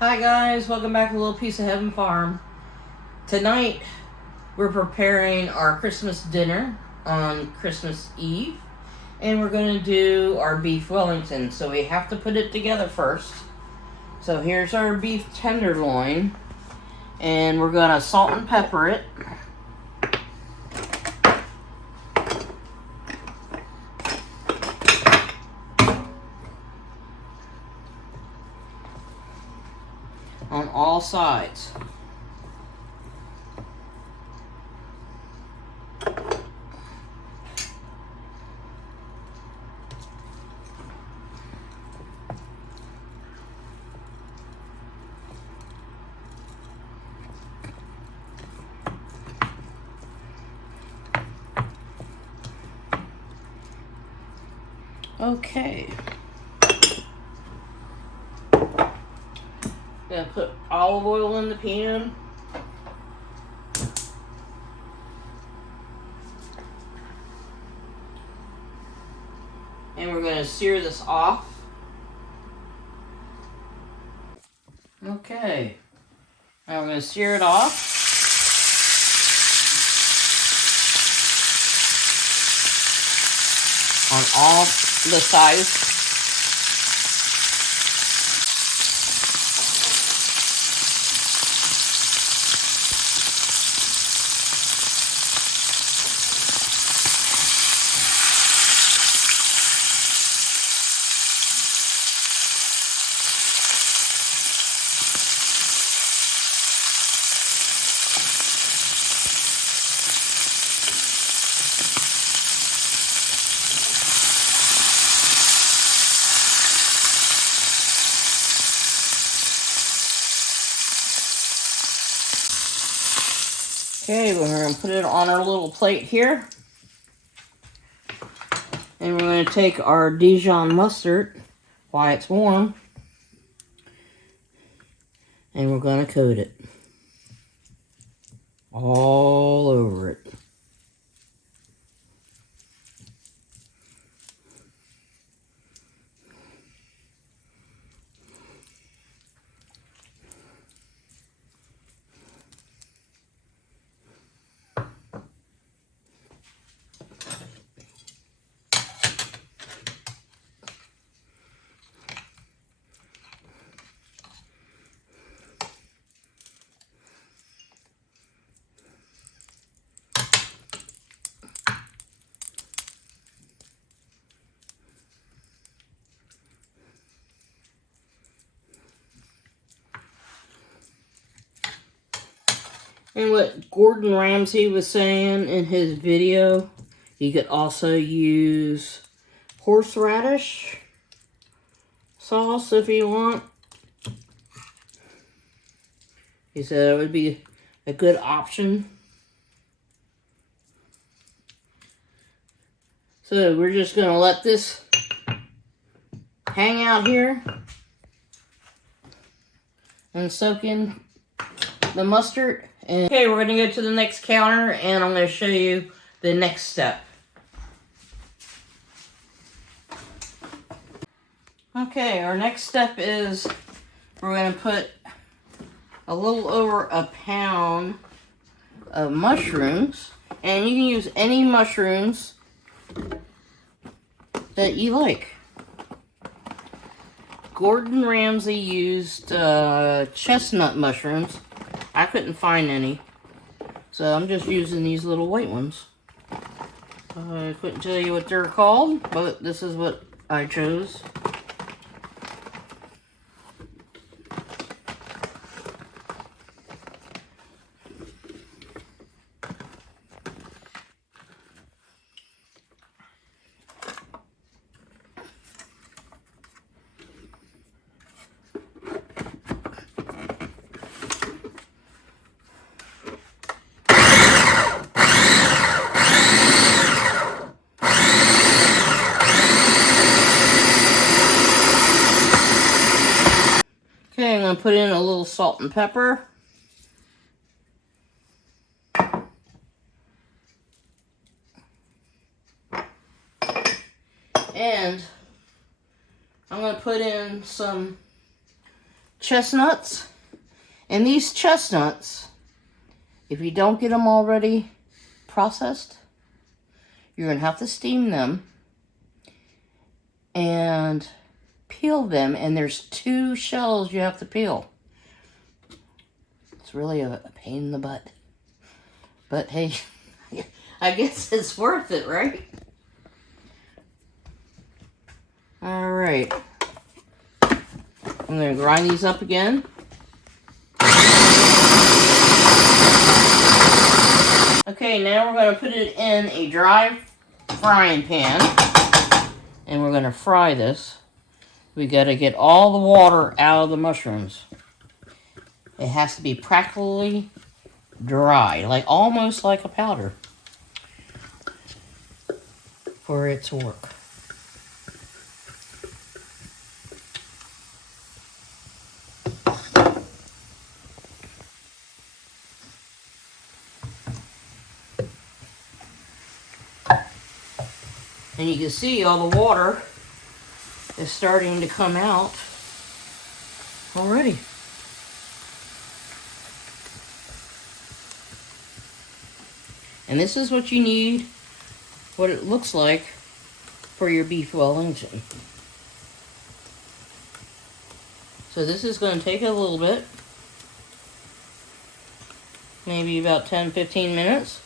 Hi guys, welcome back to a Little Piece of Heaven Farm. Tonight we're preparing our Christmas dinner on Christmas Eve, and we're going to do our beef Wellington. So we have to put it together first. So here's our beef tenderloin, and we're going to salt and pepper it. On all sides. Okay. Gonna put olive oil in the pan. And we're gonna sear this off. Okay. Now we're gonna sear it off. On all the sides. Okay, we're going to put it on our little plate here. And we're going to take our Dijon mustard while it's warm. And we're going to coat it all over it. And what Gordan Ramsey was saying in his video, you could also use horseradish sauce if you want. He said it would be a good option. So we're just going to let this hang out here and soak in the mustard. And okay, we're going to go to the next counter and I'm going to show you the next step. Okay, our next step is we're going to put a little over a pound of mushrooms, and you can use any mushrooms that you like. Gordan Ramsey used chestnut mushrooms. I couldn't find any, so I'm just using these little white ones. I couldn't tell you what they're called, but this is what I chose. Okay, I'm going to put in a little salt and pepper. And I'm going to put in some chestnuts. And these chestnuts, if you don't get them already processed, you're going to have to steam them and peel them. And there's 2 shells you have to peel. It's really a pain in the butt. But hey, I guess it's worth it, right? All right. I'm going to grind these up again. Okay, now we're going to put it in a dry frying pan. And we're going to fry this. We got to get all the water out of the mushrooms. It has to be practically dry, like almost like a powder for it to work. And you can see all the water is starting to come out already. And this is what you need, what it looks like for your beef Wellington. So this is going to take a little bit, maybe about 10-15 minutes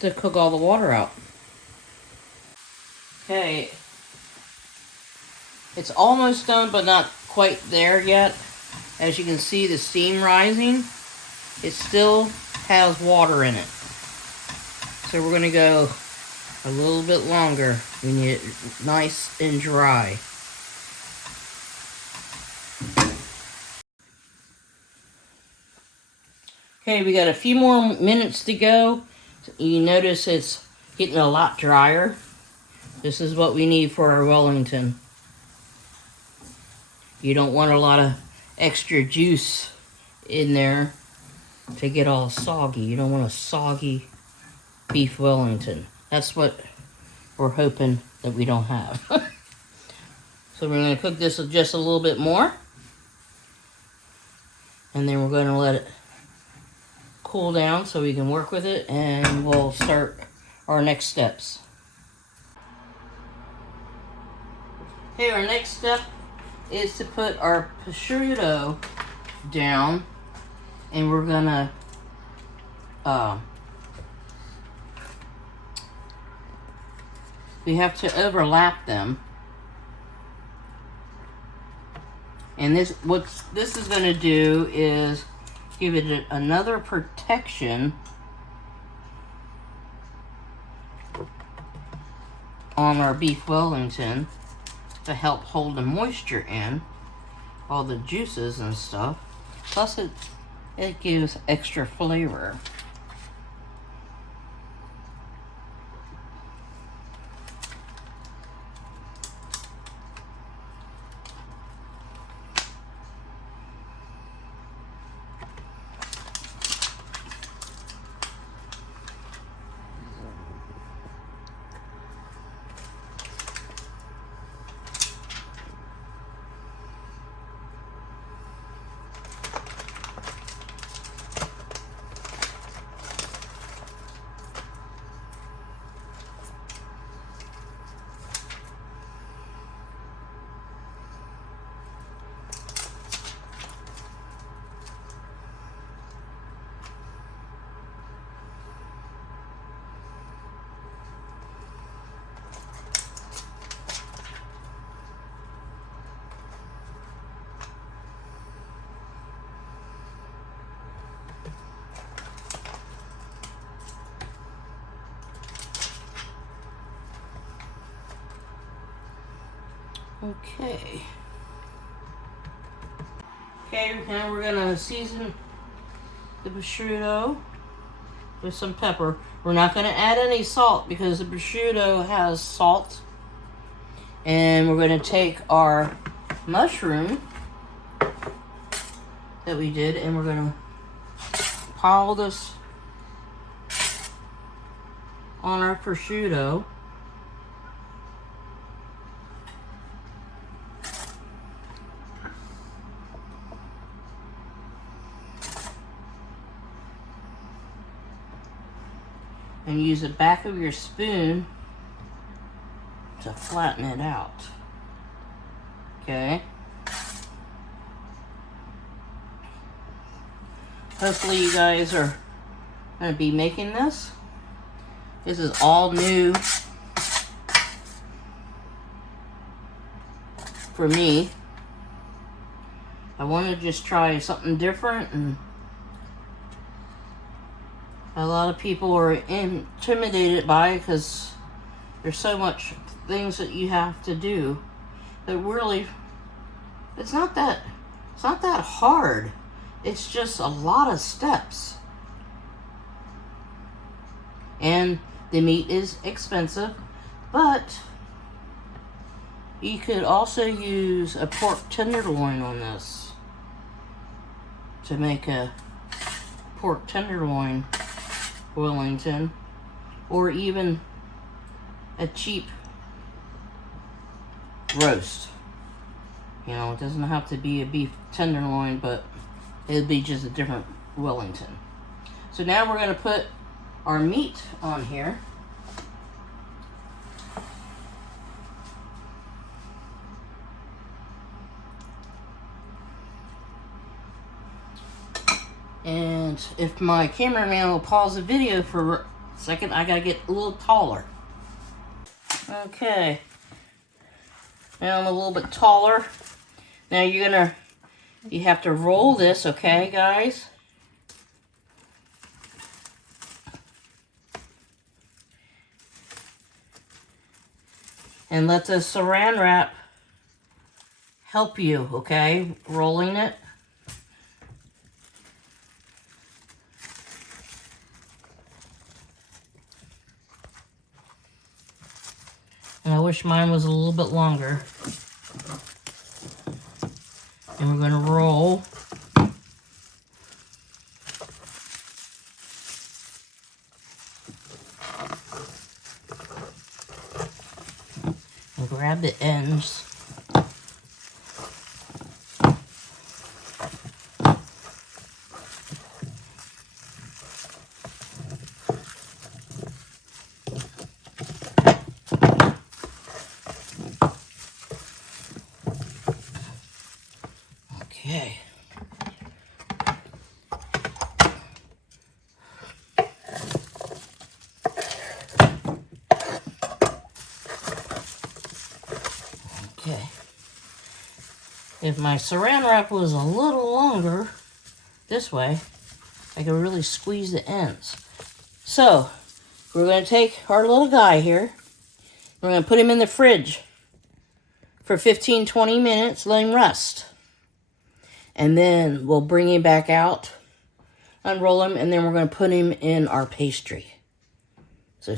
to cook all the water out. Okay, it's almost done, but not quite there yet. As you can see, the steam rising, it still has water in it. So we're going to go a little bit longer. We need it nice and dry. Okay, we got a few more minutes to go. You notice it's getting a lot drier. This is what we need for our Wellington. You don't want a lot of extra juice in there to get all soggy. You don't want a soggy beef Wellington. That's what we're hoping that we don't have. So we're going to cook this just a little bit more. And then we're going to let it cool down so we can work with it, and we'll start our next steps. Okay, our next step is to put our prosciutto down, and we're gonna we have to overlap them. And what this is going to do is give it another protection on our beef Wellington to help hold the moisture in, all the juices and stuff. Plus it gives extra flavor. Okay. Okay, now we're gonna season the prosciutto with some pepper. We're not gonna add any salt because the prosciutto has salt. And we're gonna take our mushroom that we did, and we're gonna pile this on our prosciutto. and use the back of your spoon to flatten it out. Okay. Hopefully you guys are going to be making this. This is all new for me. I want to just try something different, and a lot of people are intimidated by it because there's so much things that you have to do. But really, it's not that hard. It's just a lot of steps. And the meat is expensive, but you could also use a pork tenderloin on this to make a pork tenderloin Wellington, or even a cheap roast. You know, it doesn't have to be a beef tenderloin, but it'd be just a different Wellington. So now we're going to put our meat on here. And if my cameraman will pause the video for a second, I gotta get a little taller. Okay. Now I'm a little bit taller. Now you have to roll this, okay, guys? And let the saran wrap help you, okay? Rolling it. And I wish mine was a little bit longer. And we're going to roll. And grab the ends. Okay. Okay. If my saran wrap was a little longer this way, I could really squeeze the ends. So, we're going to take our little guy here. We're going to put him in the fridge for 15-20 minutes, let him rest. And then we'll bring him back out, unroll him, and then we're going to put him in our pastry. So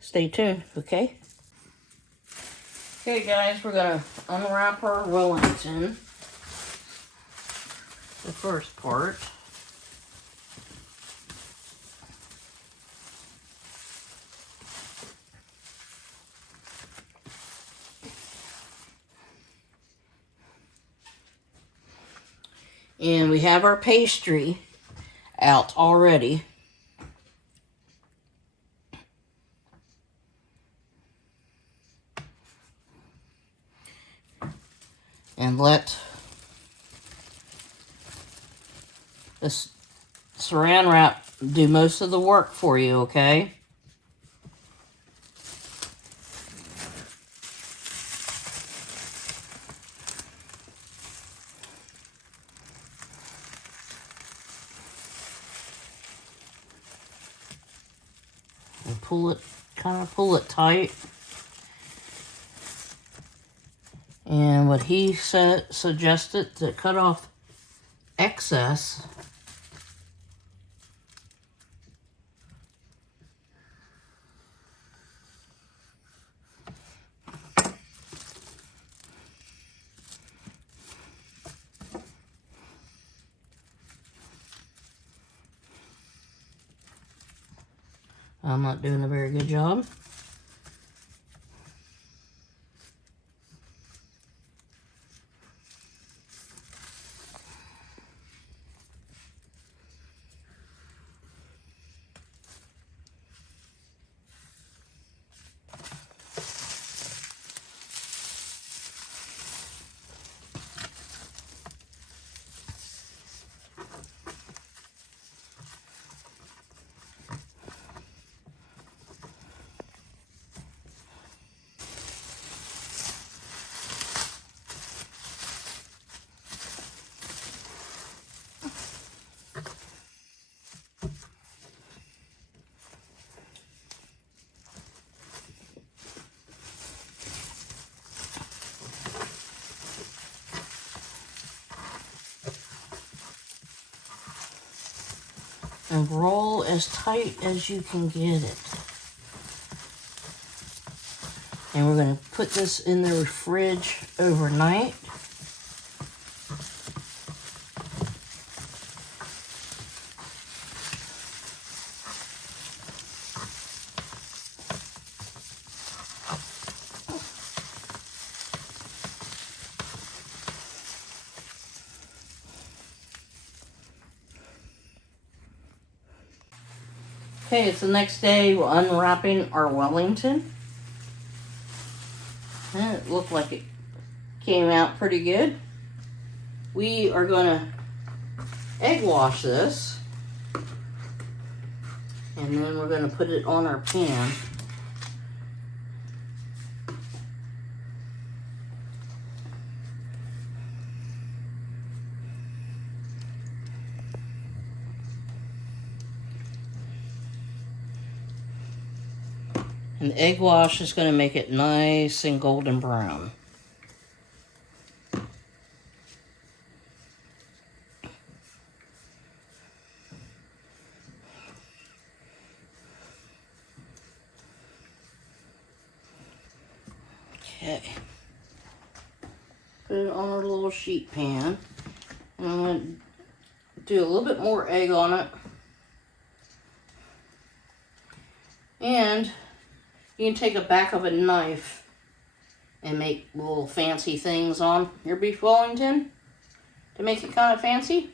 stay tuned, okay? Okay, guys, we're going to unwrap our Wellington. The first part. And we have our pastry out already. And let this saran wrap do most of the work for you, okay? And pull it tight. And what he suggested to cut off excess. I'm not doing a very good job. and roll as tight as you can get it. And we're going to put this in the fridge overnight. Okay, it's the next day. We're unwrapping our Wellington. And it looked like it came out pretty good. We are going to egg wash this. And then we're going to put it on our pan. And the egg wash is going to make it nice and golden brown. Okay. Put it on our little sheet pan. And I'm going to do a little bit more egg on it. And you can take a back of a knife and make little fancy things on your beef Wellington to make it kind of fancy.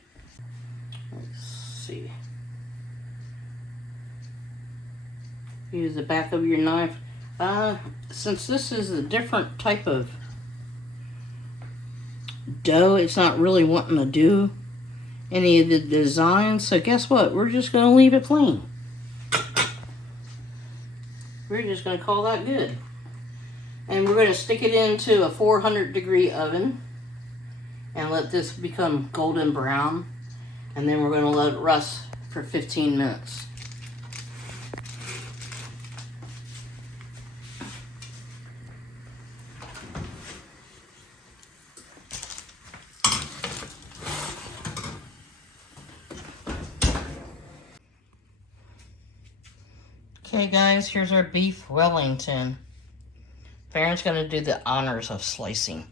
Let's see. Use the back of your knife. Since this is a different type of dough, it's not really wanting to do any of the designs. So guess what? We're just going to leave it plain. We're just going to call that good. And we're going to stick it into a 400-degree oven and let this become golden brown. And then we're going to let it rest for 15 minutes. Okay guys, here's our beef Wellington. Farron's going to do the honors of slicing.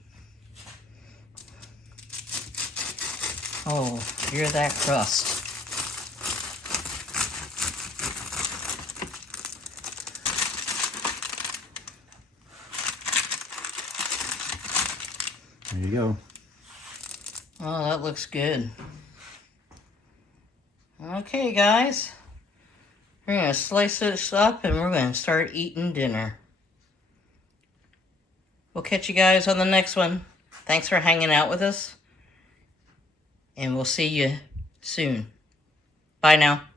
Oh, hear that crust. There you go. Oh, that looks good. Okay Okay, we're going to slice this up and we're going to start eating dinner. We'll catch you guys on the next one. Thanks for hanging out with us. And we'll see you soon. Bye now.